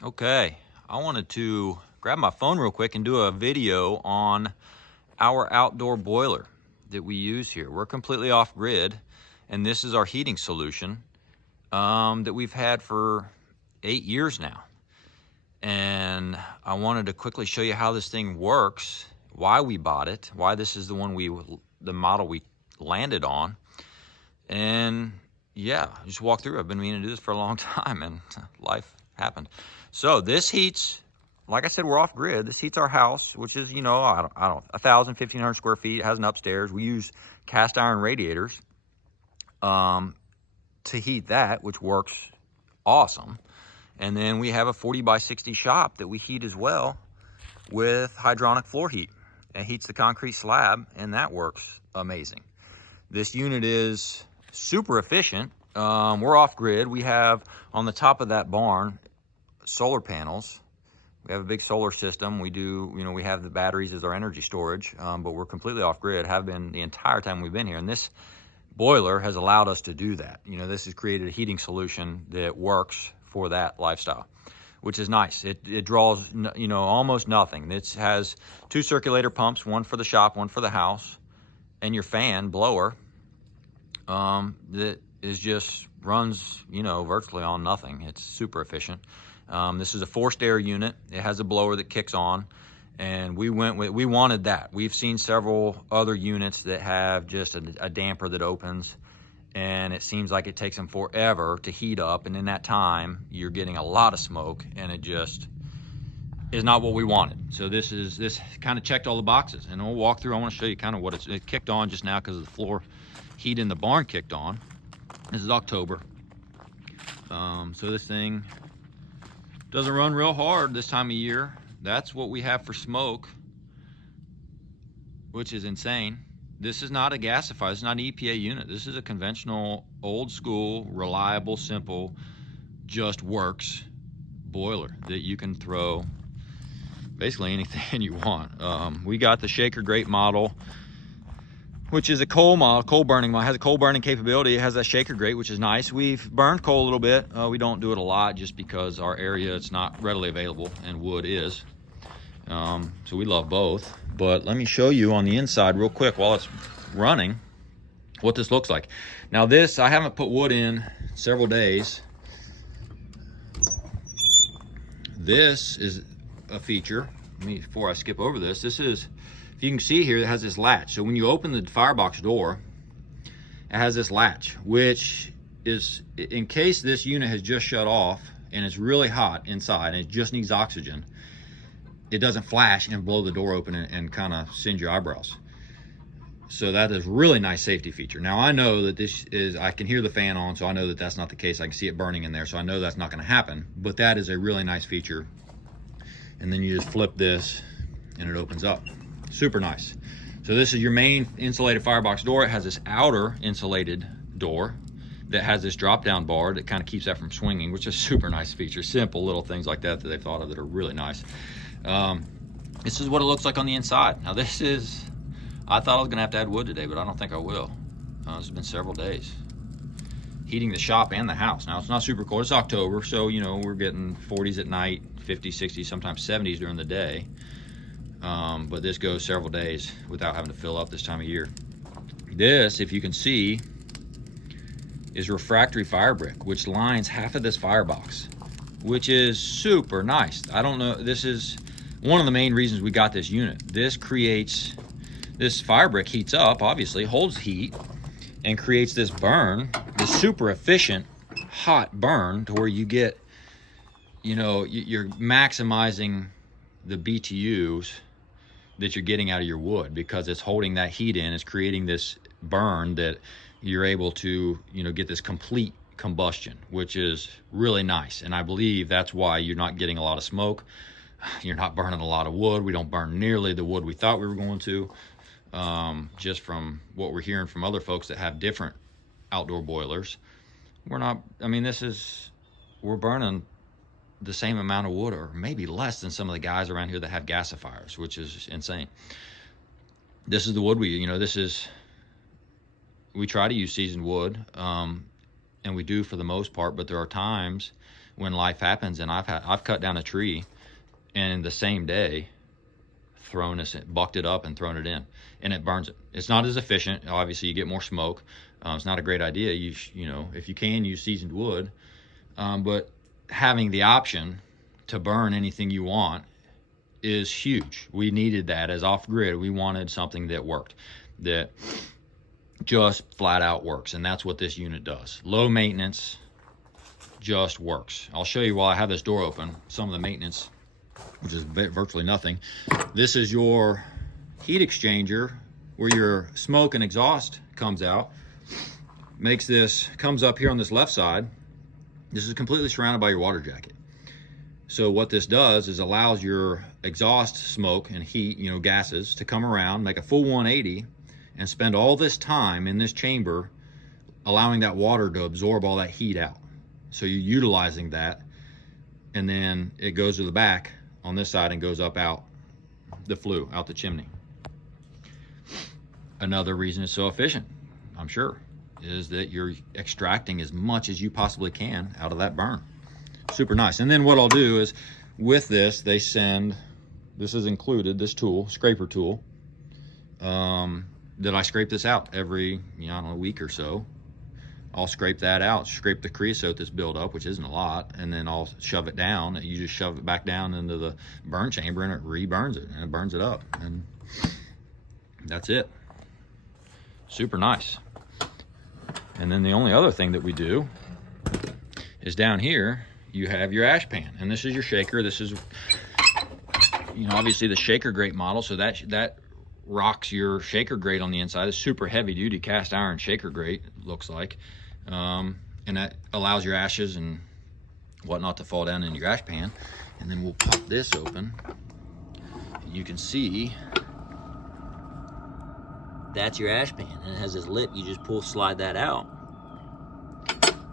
Okay, I wanted to grab my phone real quick and do a video on our outdoor boiler that we use here. We're completely off grid, and this is our heating solution that we've had for 8 years now. And I wanted to quickly show you how this thing works, why we bought it, why this is the model we landed on, and yeah, just walk through. I've been meaning to do this for a long time, and life happened. So this heats, like I said, we're off grid. This heats our house, which is, I don't 1,500 square feet. It has an upstairs. We use cast iron radiators to heat that, which works awesome. And then we have a 40 by 60 shop that we heat as well with hydronic floor heat. It heats the concrete slab, and that works amazing. This unit is super efficient. We're off grid. We have on the top of that barn solar panels. We have a big solar system. We do, we have the batteries as our energy storage, but we're completely off grid, have been the entire time we've been here. And this boiler has allowed us to do that. This has created a heating solution that works for that lifestyle, which is nice. It draws, almost nothing. It has 2 circulator pumps, one for the shop, one for the house, and your fan blower that is just runs, virtually on nothing. It's super efficient. This is a forced air unit. It has a blower that kicks on, and we wanted that. We've seen several other units that have just a damper that opens, and it seems like it takes them forever to heat up, and in that time you're getting a lot of smoke, and it just is not what we wanted. So this kind of checked all the boxes, and we'll walk through. I want to show you kind of what it kicked on just now because the floor heat in the barn kicked on. This is October, so this thing doesn't run real hard this time of year. That's what we have for smoke, which is insane. This is not a gasifier. This is not an EPA unit. This is a conventional, old school, reliable, simple, just works boiler that you can throw basically anything you want. We got the shaker grate model, which is a coal burning model. It has a coal burning capability. It has that shaker grate, which is nice. We've burned coal a little bit. We don't do it a lot just because our area, it's not readily available, and wood is. So we love both. But let me show you on the inside real quick while it's running what this looks like. Now this, I haven't put wood in several days. This is a feature. Before I skip over this, this is, if you can see here, it has this latch. So when you open the firebox door, it has this latch, which is in case this unit has just shut off and it's really hot inside and it just needs oxygen, it doesn't flash and blow the door open and kind of singe your eyebrows. So that is really nice safety feature. Now I know that this is, I can hear the fan on, so I know that that's not the case. I can see it burning in there, so I know that's not going to happen, but that is a really nice feature. And then you just flip this and it opens up. Super nice. So this is your main insulated firebox door. It has this outer insulated door that has this drop down bar that kind of keeps that from swinging, which is a super nice feature. Simple little things like that that they've thought of that are really nice. This is what it looks like on the inside. Now this is, I thought I was gonna have to add wood today, but I don't think I will. This has been several days. Heating the shop and the house. Now it's not super cold, it's October, so we're getting 40s at night, 50s, 60s, sometimes 70s during the day. But this goes several days without having to fill up this time of year. This, if you can see, is refractory fire brick, which lines half of this firebox, which is super nice. I don't know, this is one of the main reasons we got this unit. This fire brick heats up, obviously, holds heat, and creates this burn, this super efficient hot burn to where you get, you're maximizing the BTUs that you're getting out of your wood because it's holding that heat in. It's creating this burn that you're able to, get this complete combustion, which is really nice. And I believe that's why you're not getting a lot of smoke. You're not burning a lot of wood. We don't burn nearly the wood we thought we were going to, just from what we're hearing from other folks that have different outdoor boilers. We're burning the same amount of wood or maybe less than some of the guys around here that have gasifiers, which is insane. This is the wood we try to use seasoned wood. and we do for the most part, but there are times when life happens, and I've cut down a tree and in the same day bucked it up and thrown it in, and it burns it. It's not as efficient. Obviously, you get more smoke. It's not a great idea. You know, if you can, use seasoned wood, but having the option to burn anything you want is huge. We needed that as off-grid. We wanted something that worked, that just flat out works, and that's what this unit does. Low maintenance, just works. I'll show you while I have this door open some of the maintenance, which is virtually nothing. This is your heat exchanger where your smoke and exhaust comes out. Comes up here on this left side. This is completely surrounded by your water jacket. So what this does is allows your exhaust smoke and heat, you know, gases, to come around, make a full 180, and spend all this time in this chamber allowing that water to absorb all that heat out. So you're utilizing that, and then it goes to the back on this side and goes up out the flue, out the chimney. Another reason it's so efficient, I'm sure, is that you're extracting as much as you possibly can out of that burn. Super nice. And then what I'll do is, with this, this is included, this tool, scraper tool, that I scrape this out every, I don't know, week or so. I'll scrape that out, scrape the creosote that's built up, which isn't a lot, and then I'll shove it down. You just shove it back down into the burn chamber, and it re-burns it, and it burns it up, and that's it. Super nice. And then the only other thing that we do is down here, you have your ash pan, and this is your shaker. This is, obviously the shaker grate model, so that rocks your shaker grate on the inside. It's super heavy duty cast iron shaker grate, looks like, and that allows your ashes and whatnot to fall down into your ash pan. And then we'll pop this open, and you can see that's your ash pan, and it has this lip. You just slide that out,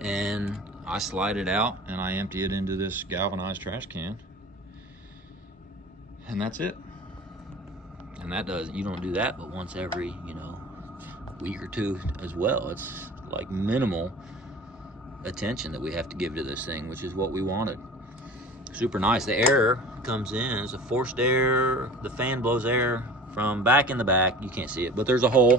and I slide it out and I empty it into this galvanized trash can, and that's it. And you don't do that but once every, week or two as well. It's like minimal attention that we have to give to this thing, which is what we wanted. Super nice. The air comes in, it's a forced air. The fan blows air from back in the back. You can't see it, but there's a hole,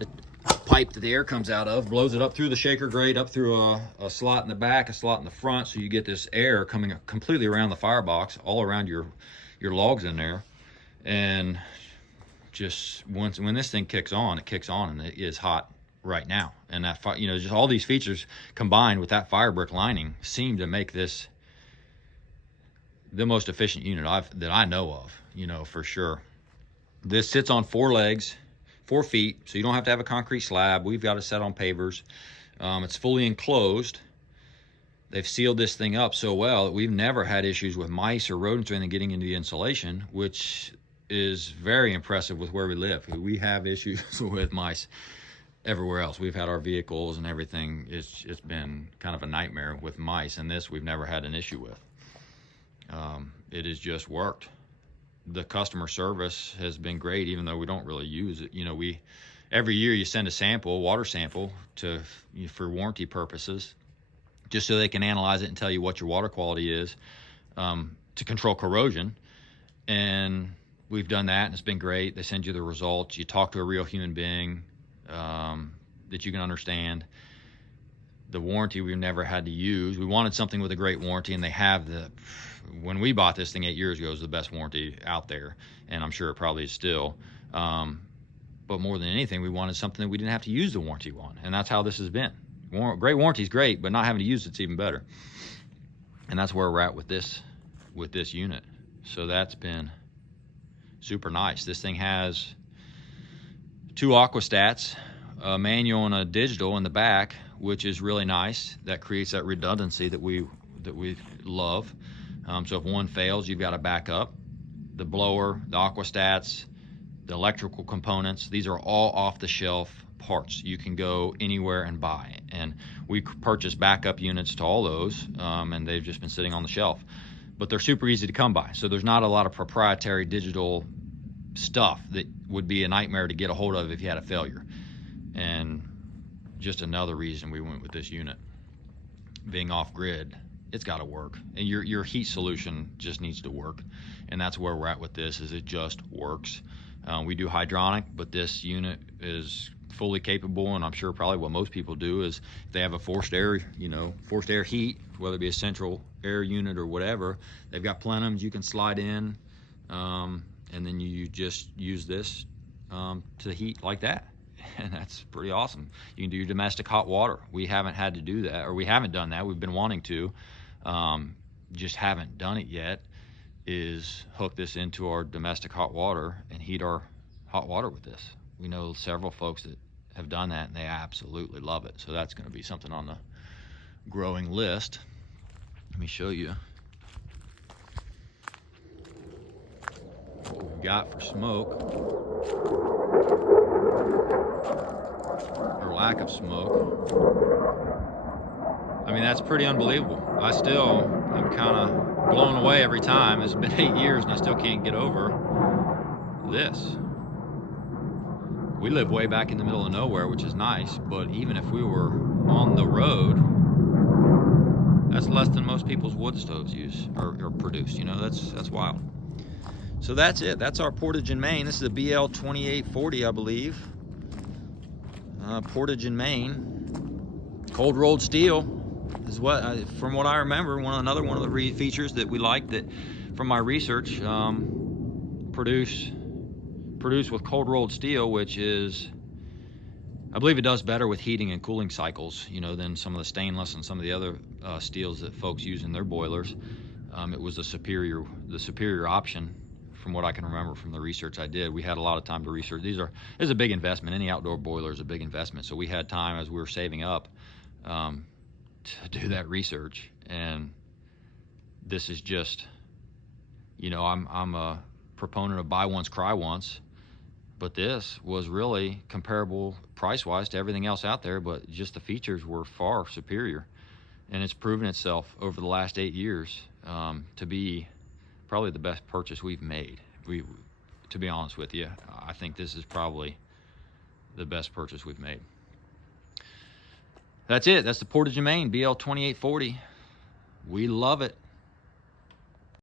a pipe that the air comes out of, blows it up through the shaker grate, up through a slot in the back, a slot in the front, so you get this air coming completely around the firebox, all around your logs in there. And just when this thing kicks on, it kicks on, and it is hot right now. And that just all these features combined with that fire brick lining seem to make this the most efficient unit that I know of, for sure. This sits on 4 legs, 4 feet, so you don't have to have a concrete slab. We've got it set on pavers. It's fully enclosed. They've sealed this thing up so well that we've never had issues with mice or rodents or anything getting into the insulation, which is very impressive with where we live. We have issues with mice everywhere else. We've had our vehicles and everything. It's been kind of a nightmare with mice, and this we've never had an issue with. It has just worked. The customer service has been great, even though we don't really use it. Every year you send a water sample for warranty purposes, just so they can analyze it and tell you what your water quality is, to control corrosion. And we've done that, and it's been great. They send you the results. You talk to a real human being that you can understand. The warranty we've never had to use. We wanted something with a great warranty, and they have when we bought this thing 8 years ago, it was the best warranty out there, and I'm sure it probably is still. But more than anything, we wanted something that we didn't have to use the warranty on, and that's how this has been. Great warranty is great, but not having to use it's even better. And that's where we're at with this unit. So that's been super nice. This thing has 2 aquastats, a manual and a digital in the back, which is really nice. That creates that redundancy that we love. So if one fails, you've got a backup. The blower, the aquastats, the electrical components, these are all off-the-shelf parts. You can go anywhere and buy, and we purchase backup units to all those, and they've just been sitting on the shelf. But they're super easy to come by, so there's not a lot of proprietary digital stuff that would be a nightmare to get a hold of if you had a failure. And just another reason we went with this unit. Being off grid, it's got to work, and your heat solution just needs to work, and that's where we're at with this. Is it just works. We do hydronic, but this unit is fully capable, and I'm sure probably what most people do is if they have a forced air, forced air heat, whether it be a central air unit or whatever, they've got plenums you can slide in, and then you just use this to heat like that. And that's pretty awesome. You can do your domestic hot water. We haven't had to do that, or we haven't done that. We've been wanting to, just haven't done it yet, is hook this into our domestic hot water and heat our hot water with this. We know several folks that have done that, and they absolutely love it. So that's going to be something on the growing list. Let me show you what we've got for smoke, or lack of smoke. I mean, that's pretty unbelievable. I still am kind of blown away every time. It's been 8 years and I still can't get over this. We live way back in the middle of nowhere, which is nice, but even if we were on the road, that's less than most people's wood stoves use or produce. That's wild. So that's it. That's our Portage and Main. This is a BL2840, I believe. Portage and Main. Cold rolled steel is what, from what I remember, another one of the features that we liked that from my research, produced with cold rolled steel, which is, I believe it does better with heating and cooling cycles, than some of the stainless and some of the other steels that folks use in their boilers. It was the superior option from what I can remember from the research I did. We had a lot of time to research. This is a big investment. Any outdoor boiler is a big investment. So we had time as we were saving up to do that research. And this is just, I'm a proponent of buy once, cry once. But this was really comparable price-wise to everything else out there, but just the features were far superior. And it's proven itself over the last 8 years to be probably the best purchase we've made. To be honest with you, I think this is probably the best purchase we've made. That's it. That's the Portage and Main BL2840. We love it.